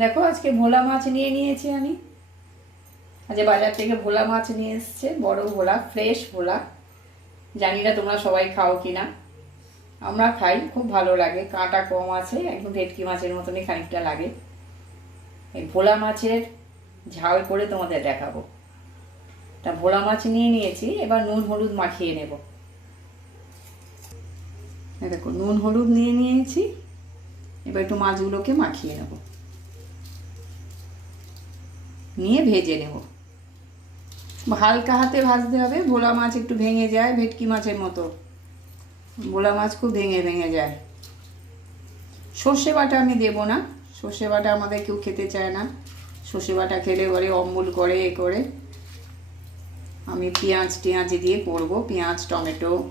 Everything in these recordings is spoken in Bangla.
দেখো, আজকে ভোলা মাছ নিয়ে নিয়েছি আমি। আজকে বাজার থেকে ভোলা মাছ নিয়ে এসছে, বড় ভোলা ফ্রেশ ভোলা। জানি না তোমরা সবাই খাও কি না আমরা খাই, খুব ভালো লাগে, কাঁটা কম আছে, একদম ভেটকি মাছের মতনই খানিকটা লাগে। এই ভোলা মাছের ঝাল করে তোমাদের দেখাবো। তা ভোলা মাছ নিয়ে নিয়েছি, এবার নুন হলুদ মাখিয়ে নেব। দেখো, নুন হলুদ নিয়ে নিয়েছি, এবার একটু মাছগুলোকে মাখিয়ে নেব। নিয়ে ভেজে নেব। হালকা হাতে ভাজতে হবে, ভোলা মাছ একটু ভেঙে যায়, ভেটকি মাছের মতো। ভোলা মাছ খুব ভেঙে ভেঙে যায়। সর্ষে বাটা আমি দেবো না, সর্ষে বাটা আমাদের কেউ খেতে চায় না। সর্ষে বাটা খেলে পরে অম্বুল করে, এ করে। আমি পেঁয়াজ টেঁয়াজ দিয়ে করব, পেঁয়াজ, টমেটো,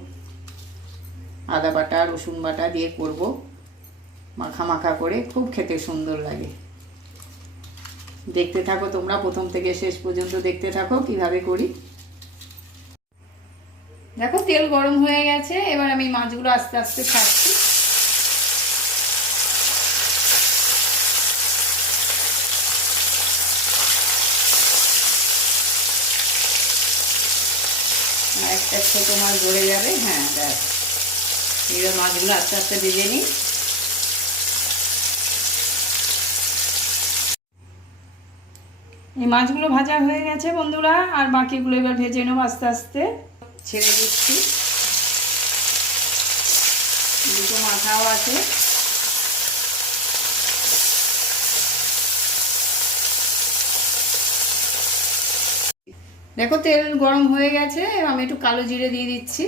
আদা বাটা, রসুন বাটা দিয়ে করব। মাখা মাখা করে, খুব খেতে সুন্দর লাগে। দেখতে থাকো তোমরা, প্রথম থেকে শেষ পর্যন্ত দেখতে থাকো কীভাবে করি। দেখো, তেল গরম হয়ে গেছে, এবার আমি মাছগুলো আস্তে আস্তে ছাড়ছি। একটা ছোটো মাছ ধরে যাবে হ্যাঁ দেখ এবার মাছগুলো আস্তে আস্তে ভেজে নিই। এই মাছগুলো ভাজা হয়ে গেছে বন্ধুরা, আর বাকিগুলো এবার ভেজে নেব আস্তে আস্তে। ছেড়ে দিচ্ছি। দুটো মাথাও আছে। দেখো তেল গরম হয়ে গেছে আমি একটু কালো জিরে দিয়ে দিচ্ছি।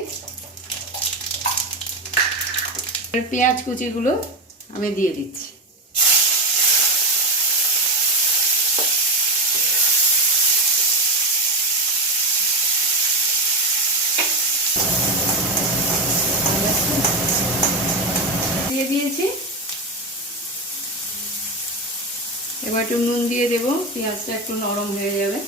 পেঁয়াজ কুচিগুলো আমি দিয়ে দিচ্ছি দিয়ে দিয়েছি। এবার একটু নুন দিয়ে দেবো পেঁয়াজটা একটু নরম হয়ে যাবে।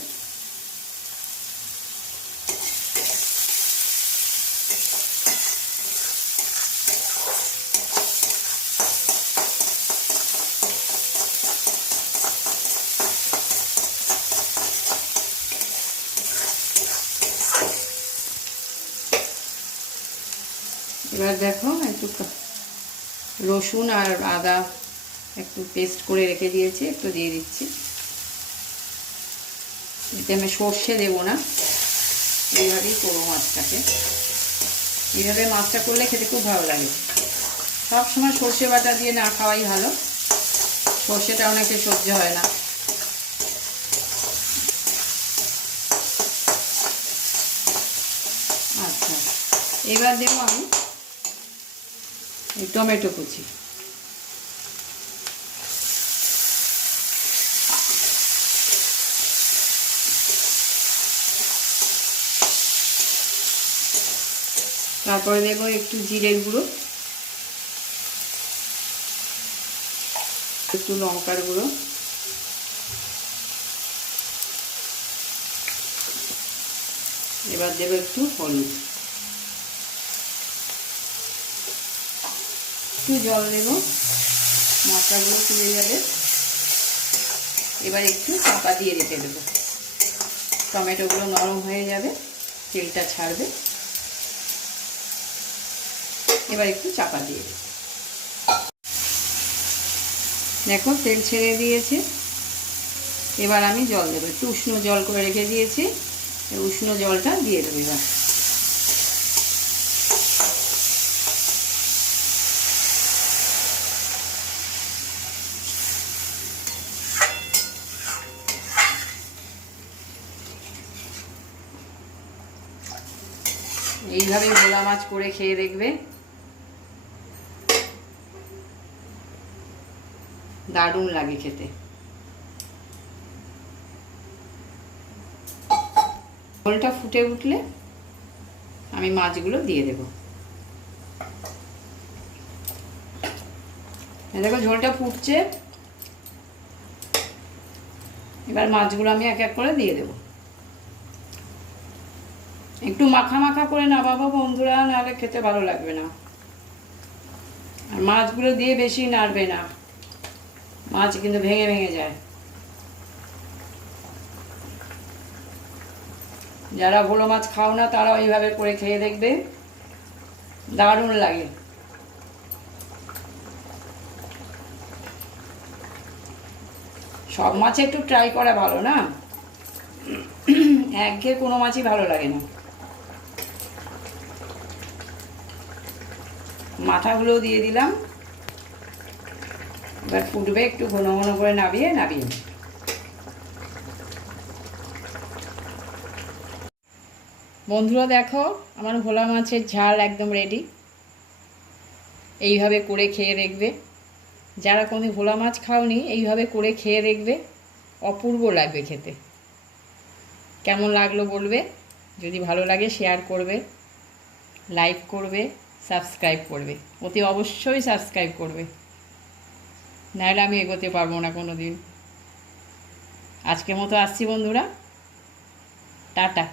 এবার দেখো একটু রসুন আর আদা একটু পেস্ট করে রেখে দিয়েছি, একটু দিয়ে দিচ্ছি। এতে আমি সর্ষে দেবো না, এইভাবেই করব মাছটাকে। এইভাবে মাছটা করলে খেতে খুব ভালো লাগে। সব সময় সর্ষে বাটা দিয়ে না খাওয়াই ভালো। সর্ষেটা অনেকে সহ্য হয় না। আচ্ছা এবার দেবো আমি টমেটো কুচি। তারপরে দেবো একটু জিরের গুঁড়ো। একটু লঙ্কার গুঁড়ো। এবার দেবো একটু হলুদ। একটু জল দেব। মশলাগুলো তুলে যাবে। এবার একটু চাপা দিয়ে রেখে দেবো। টমেটোগুলো নরম হয়ে যাবে, তেলটা ছাড়বে। এবার একটু চাপা দিয়ে দেবো। দেখো, তেল ছেড়ে দিয়েছে। এবার আমি জল দেবো। একটু উষ্ণ জল করে রেখে দিয়েছি। উষ্ণ জলটা দিয়ে দেবো এবার। এইভাবে ভোলা মাছ করে খেয়ে দেখবে। দারুণ লাগে খেতে। ঝোলটা ফুটে উঠলে আমি মাছগুলো দিয়ে দেব। দেখো ঝোলটা ফুটছে। এবার মাছগুলো আমি এক এক করে দিয়ে দেবো। একটু মাখা মাখা করে না বাবা বন্ধুরা, নাহলে খেতে ভালো লাগবে না। আর মাছগুলো দিয়ে বেশি নাড়বে না। মাছ কিন্তু ভেঙে ভেঙে যায়। যারা ভোলো মাছ খাও না, তারা এইভাবে করে খেয়ে দেখবে। দারুণ লাগে। সব মাছে একটু ট্রাই করা ভালো না? একঘেয়ে কোনো মাছই ভালো লাগে না। মাথাগুলো দিয়ে দিলাম। এবার ফুটবে একটু ঘন ঘন করে নাবিয়ে নাবিয়ে। বন্ধুরা দেখো, আমার ভোলা মাছের ঝাল একদম রেডি এইভাবে করে খেয়ে দেখবে। যারা কোনো ভোলা মাছ খাওনি, এইভাবে করে খেয়ে দেখবে। অপূর্ব লাগবে খেতে। কেমন লাগল বলবে? যদি ভালো লাগে শেয়ার করবে লাইক করবে। সাবস্ক্রাইব করবে। অতি অবশ্যই সাবস্ক্রাইব করবে। নাহলে আমি এগোতে পারব না কোনো দিন আজকের মতো আসছি বন্ধুরা। টাটা।